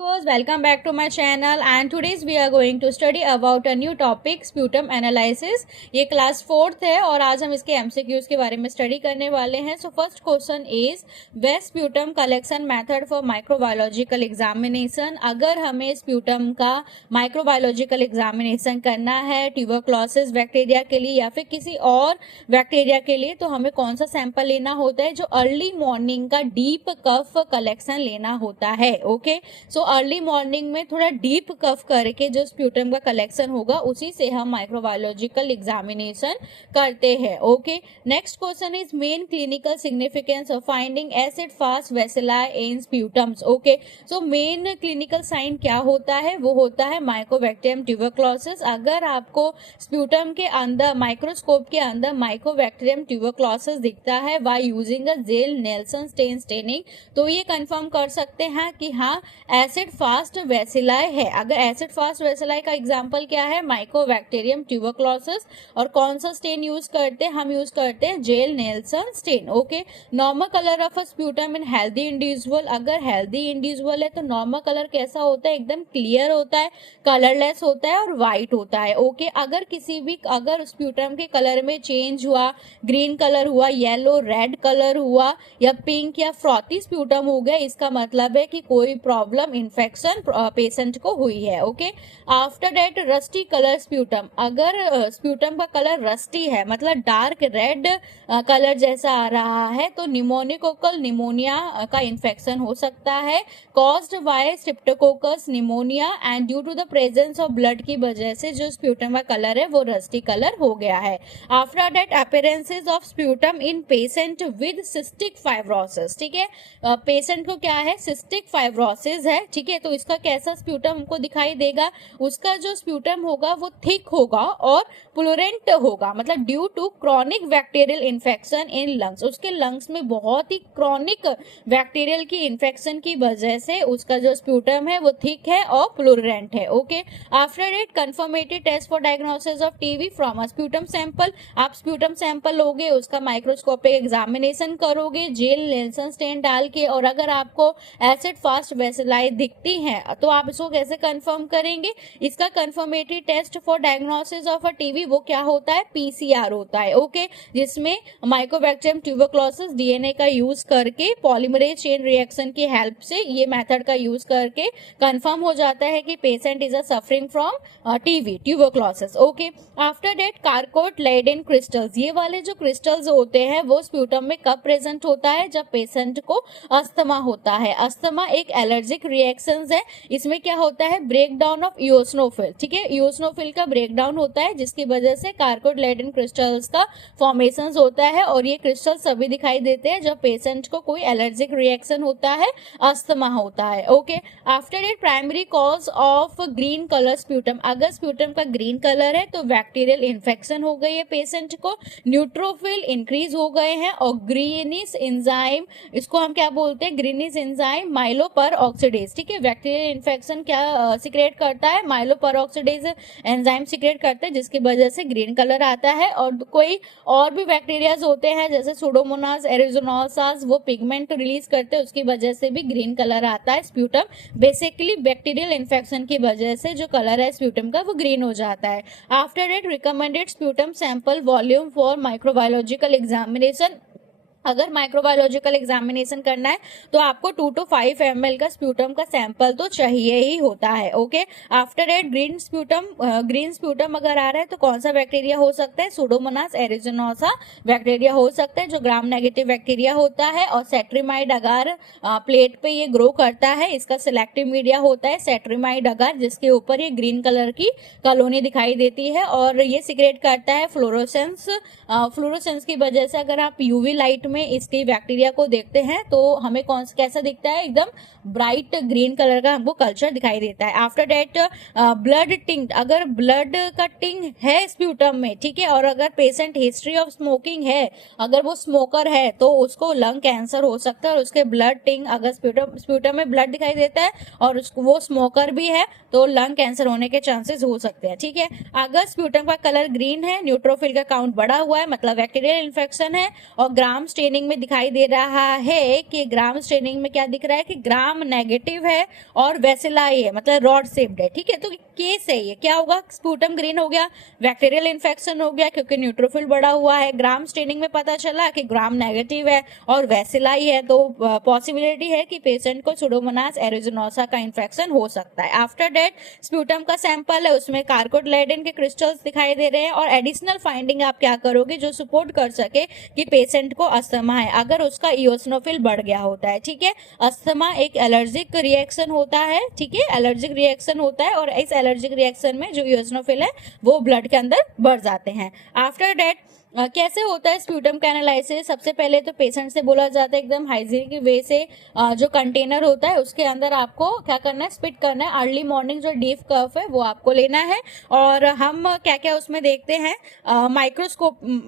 Welcome back to my channel and today's we are going to study about a new topic sputum analysis। ये class 4th है और आज हम इसके MCQs के बारे में स्टडी करने वाले हैं। So first question is best sputum collection method for microbiological examination. अगर हमें स्प्यूटम का माइक्रोबायोलॉजिकल एग्जामिनेशन करना है ट्यूबरक्लोसिस बैक्टीरिया के लिए या फिर किसी और बैक्टीरिया के लिए, तो हमें कौन सा सैंपल लेना होता है? जो अर्ली मॉर्निंग का डीप कफ कलेक्शन लेना होता है। ओके, सो अर्ली मॉर्निंग में थोड़ा डीप कफ करके जो स्प्यूटम का कलेक्शन होगा उसी से हम माइक्रोबायोलॉजिकल एग्जामिनेशन करते हैं। Okay, next question is main clinical significance of finding acid fast bacilli in sputums. Okay, so main clinical sign क्या होता है? वो होता है माइकोबैक्टीरियम ट्यूबरक्लोसिस। अगर आपको स्प्यूटम के अंदर माइक्रोस्कोप के अंदर माइकोबैक्टीरियम ट्यूबरक्लोसिस दिखता है by using a Ziehl Neelsen stain staining, तो ये कंफर्म कर सकते हैं कि हाँ एसिड फास्ट वेसिलाई है। अगर एसिड फास्ट वेसिलाई का एग्जांपल क्या है? Mycobacterium tuberculosis. और कौन सा स्टेन यूज करते हैं? हम यूज करते हैं Ziehl Neelsen stain. Okay, normal colour of a sputum in healthy individual. अगर हेल्दी इंडिविजुअल है तो नॉर्मल कलर कैसा होता है? एकदम क्लियर होता है, कलरलेस होता है और व्हाइट होता है। ओके, अगर स्प्यूटम के कलर में चेंज हुआ, ग्रीन कलर हुआ, येलो रेड कलर हुआ या पिंक या फ्रॉथी स्प्यूटम हो गया, इसका मतलब है कि कोई प्रॉब्लम इन्फेक्शन पेशेंट को हुई है। Okay, after that rusty colour sputum. अगर स्प्यूटम का कलर रस्टी है मतलब डार्क रेड कलर जैसा आ रहा है, तो निमोनिकोकल निमोनिया का इन्फेक्शन हो सकता है caused by streptococcus pneumonia and due to the presence of blood की वजह से जो स्प्यूटम का कलर है वो रस्टी कलर हो गया है। After that appearances of sputum in patient with cystic fibrosis. ठीक है, पेशेंट को क्या है? सिस्टिक फाइब्रोसिस है। ठीक है, तो इसका कैसा स्प्यूटम हमको दिखाई देगा? उसका जो स्प्यूटम होगा वो थिक होगा और प्लूरेंट होगा, मतलब due to chronic bacterial infection in lungs. उसके लंग्स में बहुत ही क्रॉनिक बैक्टीरियल की इन्फेक्शन की वजह से उसका जो स्प्यूटम है वो थिक है और प्लूरेंट है। Okay, after it confirmatory test for diagnosis of TB from a sputum sample. आप स्प्यूटम सैंपल लोगे, उसका माइक्रोस्कोपिक एग्जामिनेशन करोगे जेल नेल्सन स्टेन डाल के, और अगर आपको एसिड फास्ट वेसिलाई दिखती है तो आप इसको कैसे कंफर्म करेंगे? इसका confirmatory test for diagnosis of a TB वो क्या होता है? पीसीआर होता है। ओके, जिसमें माइकोबैक्टीरियम ट्यूबरक्लोसिस डीएनए का यूज करके पॉलीमरेज चेन रिएक्शन की हेल्प से ये मेथड का यूज करके कंफर्म हो जाता है कि patient is suffering from TB tuberculosis. Okay, after that Charcot Leyden crystals. ये वाले जो क्रिस्टल्स होते हैं वो स्प्यूटम में कब प्रेजेंट होता है? जब पेशेंट को अस्थमा होता है। अस्थमा एक एलर्जिक रिएक्शंस है। इसमें क्या होता है? Break down of eosinophil. ठीक है, इओसिनोफिल का ब्रेक डाउन होता है जिसकी वजह से कार्कोट लेडेन क्रिस्टल्स का फॉर्मेशन होता है, और ये क्रिस्टल सभी दिखाई देते हैं जब पेशेंट को कोई एलर्जिक रिएक्शन होता है, अस्थमा होता है। Okay, after it primary cause of green colour sputum. अगर स्प्यूटम का ग्रीन कलर है तो बैक्टीरियल इन्फेक्शन हो गई है पेशेंट को, न्यूट्रोफिल इंक्रीज हो गए हैं और ग्रीनिश एंजाइम, इसको हम क्या बोलते हैं? Greenish enzyme myeloperoxidase. ठीक है, बैक्टीरियल इन्फेक्शन क्या सिक्रेट करता है? माइलोपर ऑक्सीडेज एंजाइम सिक्रेट करता है जिसकी वजह से ग्रीन कलर आता है। और कोई और भी बैक्टीरियाज होते हैं जैसे सुडोमोनास एरिजोनोसास, वो पिगमेंट रिलीज करते हैं, उसकी वजह से भी ग्रीन कलर आता है स्प्यूटम। बेसिकली बैक्टीरियल इन्फेक्शन की वजह से जो कलर है स्प्यूटम का वो ग्रीन हो जाता है। After it recommended sputum sample volume for microbiological examination. अगर माइक्रोबायोलॉजिकल एग्जामिनेशन करना है तो आपको 2 to 5 ml का स्प्यूटम का सैंपल तो चाहिए ही होता है। Okay, after at green sputum अगर आ रहा है तो कौन सा बैक्टीरिया हो सकता है? सुडोमोनास एरिजिनोसा बैक्टीरिया हो सकता है जो ग्राम नेगेटिव बैक्टीरिया होता है। और सेट्रीमाइड अगार प्लेट पे ये ग्रो करता है, इसका सिलेक्टिव मीडिया होता है सेट्रीमाइड अगार, जिसके ऊपर ये ग्रीन कलर की कॉलोनी दिखाई देती है और ये सिक्रेट करता है फ्लोरोसेंस की वजह से अगर आप यूवी लाइट में इसके बैक्टीरिया को देखते हैं तो हमें कैसा दिखता है? एकदम ब्राइट ग्रीन कलर का हमको कल्चर दिखाई देता है। आफ्टर डेट ब्लड टिंग। अगर ब्लड का टिंग है स्प्यूटम में, ठीक है, और अगर पेशेंट हिस्ट्री ऑफ स्मोकिंग है, अगर वो स्मोकर है तो उसको लंग कैंसर हो सकता है। और उसके ब्लड टिंग अगर स्प्यूटम में ब्लड दिखाई देता है और वो स्मोकर भी है तो लंग कैंसर होने के चांसेस हो सकते हैं। ठीक है, अगर स्प्यूटम का कलर ग्रीन है, न्यूट्रोफिल का काउंट बढ़ा हुआ है, मतलब बैक्टीरियल इन्फेक्शन है, और ग्राम स्टेनिंग में दिखाई दे रहा है कि ग्राम स्टेनिंग में क्या दिख रहा है कि ग्राम ग्राम नेगेटिव है और वेसिलाई है, मतलब रॉड शेप्ड है, ठीक है। तो केस है ये, क्या होगा, स्प्यूटम ग्रीन हो गया, बैक्टीरियल इन्फेक्शन हो गया क्योंकि न्यूट्रोफिल बढ़ा हुआ है। ग्राम स्टेनिंग में पता चला कि ग्राम नेगेटिव है और वेसिलाई है, तो पॉसिबिलिटी है कि पेशेंट को सुडोमोनास एरिजिनोसा का इन्फेक्शन हो सकता है। आफ्टर डेट स्प्यूटम का सैंपल है, उसमें कार्कोटाइलिन के क्रिस्टल्स दिखाई दे रहे हैं और एडिशनल फाइंडिंग आप क्या करोगे जो सपोर्ट कर सके कि पेशेंट को अस्थमा है, अगर उसका इओसिनोफिल बढ़ गया होता है, ठीक है। अस्थमा एक एलर्जिक रिएक्शन होता है, ठीक है, एलर्जिक रिएक्शन होता है और इस एलर्जिक रिएक्शन में जो इओसिनोफिल है वो ब्लड के अंदर बढ़ जाते हैं। आफ्टर डेट कैसे होता है स्प्यूटम का एनालिसिस? सबसे पहले तो पेशेंट से बोला जाता है एकदम हाइजीनिक वे से, जो कंटेनर होता है उसके अंदर आपको क्या करना है, स्पिट करना है। अर्ली मॉर्निंग जो डीप कफ है वो आपको लेना है और हम क्या क्या उसमें देखते हैं,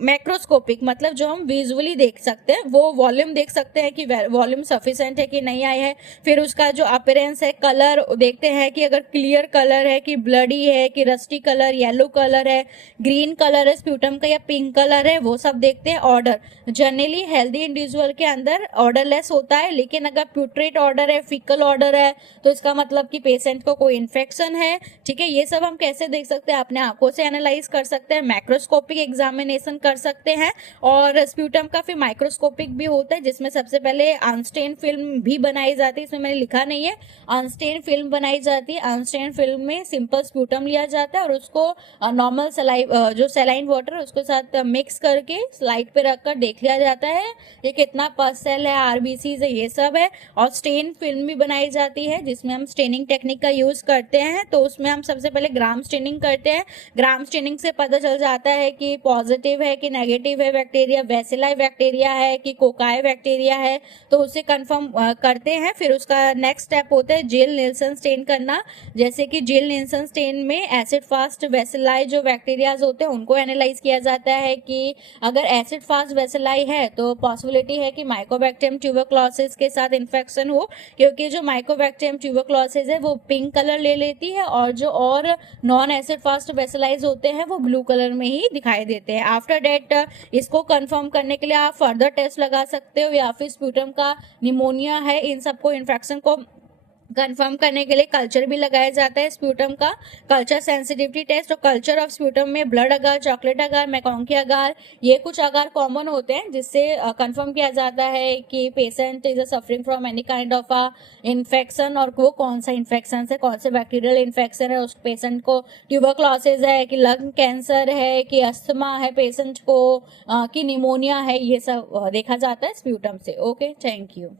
मैक्रोस्कोपिक, मतलब जो हम विजुअली देख सकते हैं वो वॉल्यूम देख सकते हैं कि वॉल्यूम सफिशिएंट है कि नहीं आया है। फिर उसका जो अपीयरेंस है, कलर देखते हैं कि अगर क्लियर कलर है कि ब्लडी है कि रस्टी कलर, येलो कलर है, ग्रीन कलर है स्प्यूटम का या पिंक कलर है, वो सब देखते हैं। ऑर्डर, जनरली हेल्दी इंडिविजुअल के अंदर ऑर्डरलेस होता है, लेकिन अगर प्यूट्रेट ऑर्डर है, फीकल ऑर्डर है, तो इसका मतलब कि पेशेंट को कोई इन्फेक्शन है, ठीक है। ये सब हम कैसे देख सकते हैं, अपने आंखों से एनालाइज कर सकते हैं, मैक्रोस्कोपिक एग्जामिनेशन कर सकते हैं। और स्प्यूटम का फिर माइक्रोस्कोपिक भी होता है जिसमें सबसे पहले अनस्टेन फिल्म भी बनाई जाती है, इसमें मैंने लिखा नहीं है, अनस्टेन फिल्म बनाई जाती है। अनस्टेन फिल्म में सिंपल स्प्यूटम लिया जाता है और उसको नॉर्मल जो सलाइन वाटर है उसके साथ मिक्स करके स्लाइड पे रखकर देख लिया जाता है ये कितना पस सेल है, आरबीसीज है, ये सब है। और स्टेन फिल्म भी बनाई जाती है जिसमें हम स्टेनिंग टेक्निक का यूज करते हैं, तो उसमें हम सबसे पहले ग्राम स्टेनिंग करते हैं। ग्राम स्टेनिंग से पता चल जाता है कि पॉजिटिव है कि नेगेटिव है बैक्टीरिया, वेसिलाई बैक्टीरिया है कि कोकाई बैक्टीरिया है, तो उसे कंफर्म करते हैं। फिर उसका नेक्स्ट स्टेप होता है जेल निल्सन स्टेन करना, जैसे कि जेल निल्सन स्टेन में एसिड फास्ट वेसिलाई जो बैक्टीरियाज होते हैं उनको एनालाइज किया जाता है कि अगर एसिड फास्ट वेसिलाई है तो पॉसिबिलिटी है कि माइकोबैक्टीरियम ट्यूबरक्लोसिस के साथ इन्फेक्शन हो, क्योंकि जो माइकोबैक्टीरियम ट्यूबरक्लोसिस है वो पिंक कलर ले लेती है और जो और नॉन एसिड फास्ट वेसिलाइज होते हैं वो ब्लू कलर में ही दिखाई देते हैं। आफ्टर डेट इसको कंफर्म करने के लिए आप फर्दर टेस्ट लगा सकते हो या फिर स्प्यूटम का निमोनिया है, इन सबको इन्फेक्शन को कंफर्म करने के लिए कल्चर भी लगाया जाता है स्प्यूटम का, कल्चर सेंसिटिविटी टेस्ट। और कल्चर ऑफ स्प्यूटम में ब्लड अगार, चॉकलेट अगार, मैकोंकी अगार, ये कुछ अगार कॉमन होते हैं जिससे कंफर्म किया जाता है कि patient is suffering from any kind of a infection और वो कौन सा इन्फेक्शन है, कौन से बैक्टीरियल इन्फेक्शन है, उस पेशेंट को ट्यूबरक्लोसिस है कि लंग कैंसर है कि अस्थमा है पेशेंट को कि निमोनिया है, ये सब देखा जाता है स्प्यूटम से। Okay, thank you.